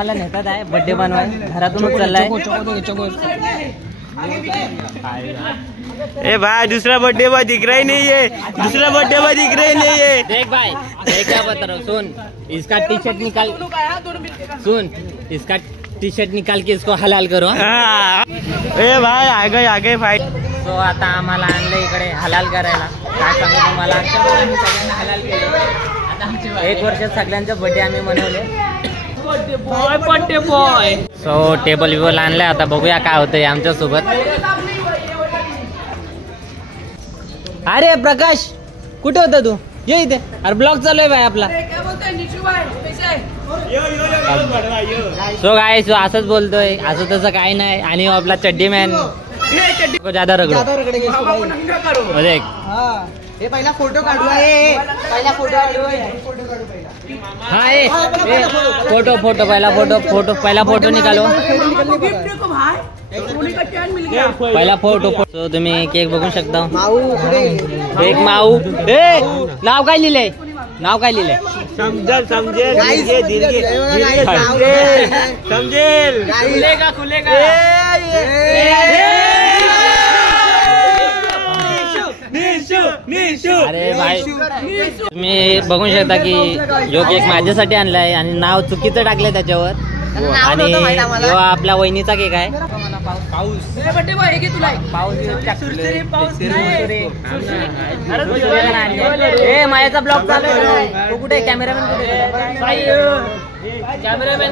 आम्हाला नेतात आहे बर्थडे बनवाय घरातून चाललाय। ए भाई दूसरा बर्थडे बॉय दिख रहा ही नहीं है, दूसरा बर्थडे बॉय दिख रहा ही नहीं है। देख भाई देख क्या बता रहा हूँ, सुन इसका टी शर्ट निकाल, सुन इसका टी शर्ट निकाल के इसको हलाल करो। ए भाई आ गए भाई। तो आता आम्हाला आणलं इकडे हलाल करायला, काय सांगू तुम्हाला, सगळ्यांना हलाल केलं। आता आमचे 1 वर्ष सगळ्यांचे बर्थडे आम्ही मनवले। बर्थडे बॉय सो टेबल विबल आणलाय, आता बघूया काय होतंय आमच्या सोबत। अरे प्रकाश कुठे होता तू, ये इथे, अरे ब्लॉग चालू आहे भाई आपला। सो गाइस सो असंच बोलतोय, असं तसं काही नाही। आणि आपला चड्डी मॅन को ज्यादा रगडो देख। हे पहिला फोटो काढू, पहिला फोटो काढू, फोटो काढू पहिला। हाँ ए फोटो फोटो पहिला फोटो निकालो, पहिला फोटो। तो तुम्ही केक बघू शकता, एक माऊ। ए नाव काय लिहिलंय, नाव काय लिहिलंय? समजेल खुलेगा। अरे भाई तुम्ही बघू शकता की यो केक माझ्यासाठी आणलाय आणि नाव चुकीचं टाकलंय त्याच्यावर। आणि जो आपल्या वहिनीचा केक आहे। ए मायाचा ब्लॉग चालू आहे, तू कुठे कॅमेरामॅन कुठे? कॅमेरामॅन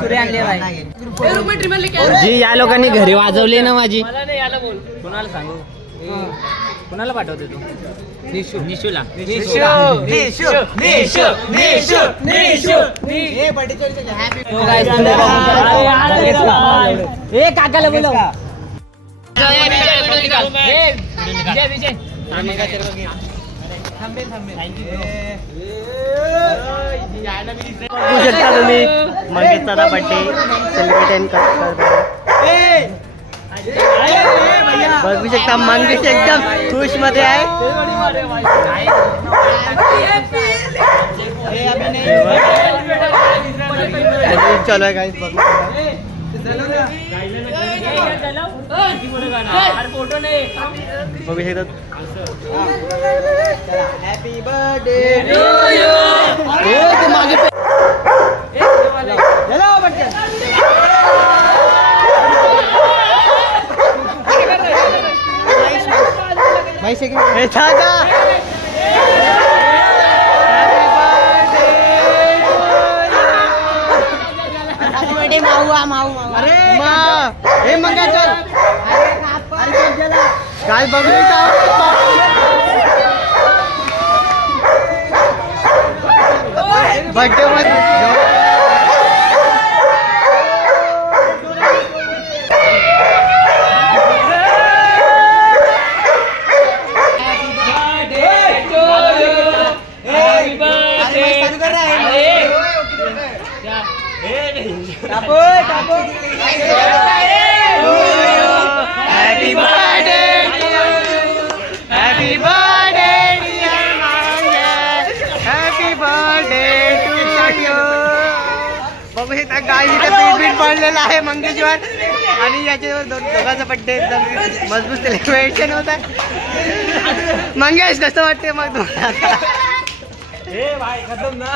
सुरे आणले भाई जी या लोकांनी घरी वाजवली ना माझी। कुणाला सांगू, कुणाला पाठवते तू? निशूला। ए काकाला बोलव। बघू शकता तुम्ही मंगेशचा बर्थडे सेलिब्रेट करतो। बघू शकता मंगेश एकदम खुश मध्ये आहे। चलो है गाइस, बघू शकता। Happy birthday to you. अरे मंगा चल काय बघू बर्थडे मध्ये पडलेला आहे मंगेशवर आणि याच्यावर दोघांचा बर्थडे एकदम मजबूत सेलिब्रेशन होत आहे। मंगेश कसं वाटते मग तुम्हाला? भाई खतम ना।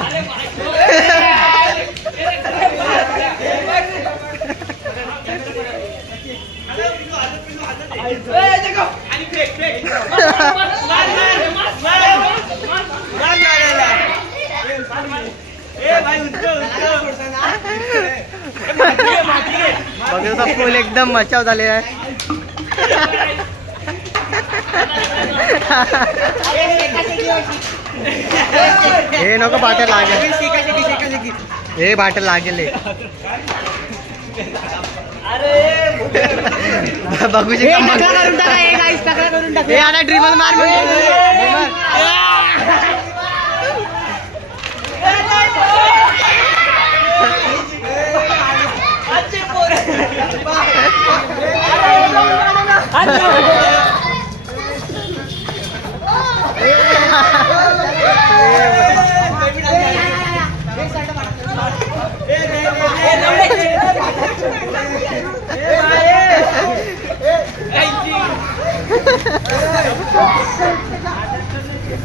बघा फुल एकदम मचाव झालेला आहे। हे नको बाटल लागेल, हे बाटल लागेल। बघू शकता आता ड्रीमर मार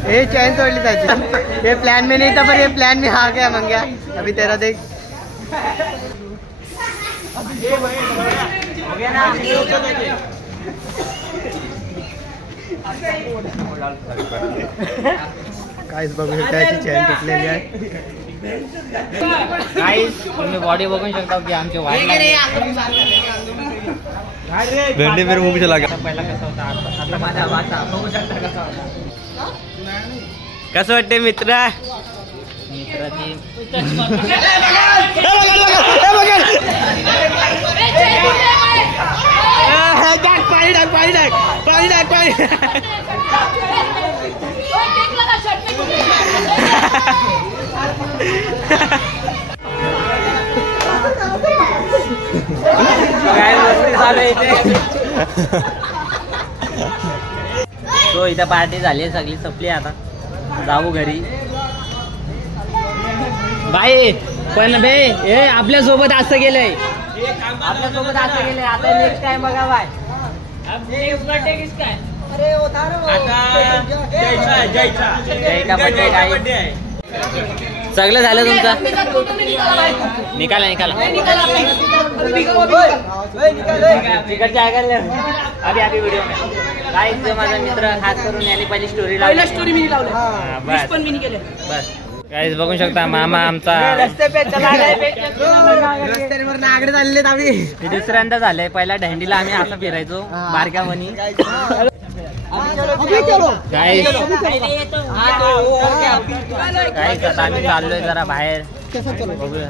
ये चैन तोड़ ली था। ये प्लान में नहीं था पर ये प्लान में आ गया मंग्या। अभी तेरा देख गाइस बघू शकता याची चैन तुटलेली आहे। गाइस तुम्ही बॉडी बघू शकता की आमचे वाईट भेंडी मेरे मुंह में चला गया। पहिला कसा होता आता माझा वाचा बघू शकता कसा होता। कसं वाटते मित्र? मित्राची तो इथं पार्टी झाली सगळी संपली आता जाऊ घरी। बाई पण बे हे आपल्या सोबत असं गेलंय आपल्या सोबत असं गेलंय आता नेक्स्ट टाइम बघा बाय। नेक्स्ट बर्थडे किसका है? अरे होता जयचा बर्थडे काय सगळं झालं तुमचं? निकाला निकाला तिकडच्या अभी अभी व्हिडिओ में काय माझा मित्र खास करून याने पहिली स्टोरी लावली। स्टोरी मी लावली पण मी केले बस काहीच बघू शकता मामा आमचा रस्ते पे चला रस्त्यावर नागडे चालले आम्ही। हे दुसऱ्यांदा झालंय पहिला दंडीला आम्ही असं फिरायचो बारक्या मनी। गाईस आता आम्ही चाललोय जरा बाहेर बघूया।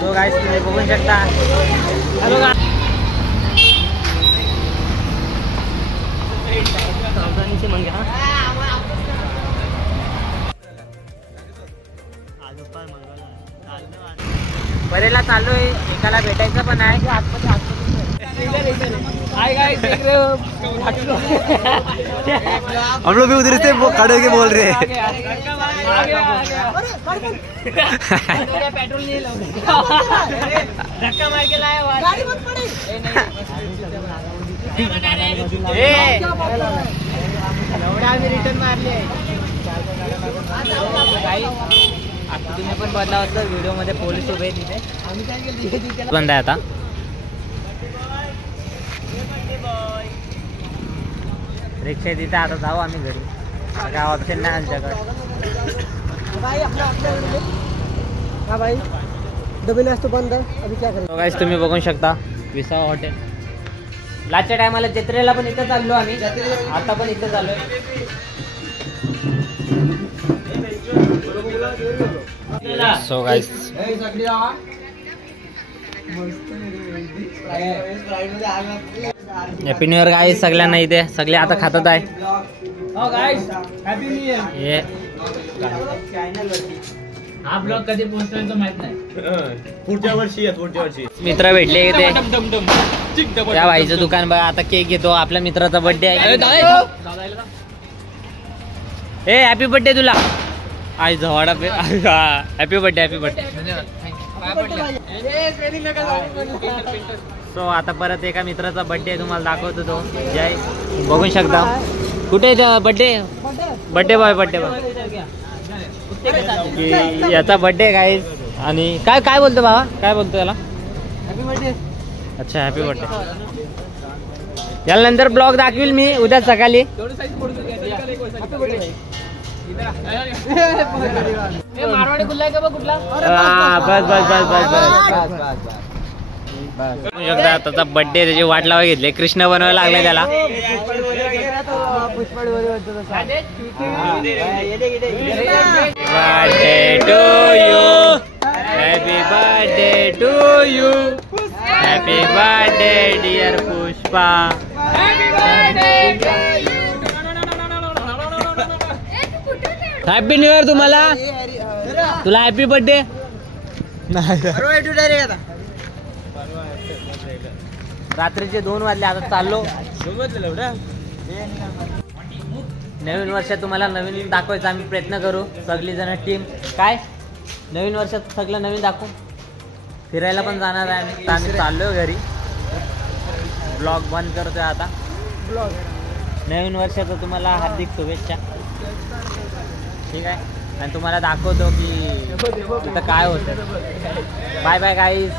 तो गाईस तुम्ही बघू शकता हॅलो बरेला चाललोय एकाला भेटायचं पण आहे। हम लोग भी उधर से वो खड़े के बोल रहे हैं। पेट्रोल नहीं धक्का मार के लाया गाड़ी मत पड़ी। रिटर्न मारले आता तुम्ही पण बदला होतं व्हिडिओ मध्ये पोलीस उभे आहेत तिथे बंद आहे आता। रिक्षा तिथे आता जाऊ आम्ही घरी काय ऑप्शन नाही आमच्याकडे। हाँ भाई डबल तो बंद है अभी क्या करें। तो गाइस तुम्ही बघू शकता विसावा हॉटेल लास्टच्या टायमाला जत्रेला पण इथं चाललो आम्ही आता पण इथं चाललोय। So guys happy new year guys सगळ्यांना इथे सगळे आता खातात आहे। हे हा ब्लॉग कधी पोहोचतोय तो माहित नाही। पुढच्या वर्षी मित्र भेटले इथे त्या भाईचं दुकान बघा आता केक घेतो आपल्या मित्राचा बर्थडे आहे। ए हॅपी बर्थडे तुला आई जवाडा happy birthday happy birthday. So आता परत एका मित्राचा बर्थडे तुम्हाला दाखवतो तो जय बघू शकता कुठे बर्थडे बर्थडे बॉय याचा बर्थडे गाईज आणि काय काय बोलतो बाबा काय बोलतो याला हॅपी बर्थडे। अच्छा हॅपी बर्थडे। याला नंतर ब्लॉग दाखवील मी उद्या सकाळी। मारवाडी कुठला आहे का बघ कुठला? बस बस बस बस बस त्याचा बर्थडे त्याची वाट लावा घेतली कृष्ण बनवायला लागले त्याला। Birthday to you happy birthday to you happy birthday dear Pushpa. Happy new year तुम्हाला तुला हॅपी बर्थडे। रात्रीचे 2 वाजले आता चाललो। नवीन वर्षात तुम्हाला नवीन दाखवायचा आम्ही प्रयत्न करू सगळी जण टीम। काय नवीन वर्षात सगळं नवीन दाखवू फिरायला पण जाणार आहे आम्ही चाललोय घरी। ब्लॉग बंद करतोय आता नवीन वर्षाचं तुम्हाला हार्दिक शुभेच्छा. ठीक आहे, आणि तुम्हाला दाखवतो की तिथं काय होतं. Bye bye guys.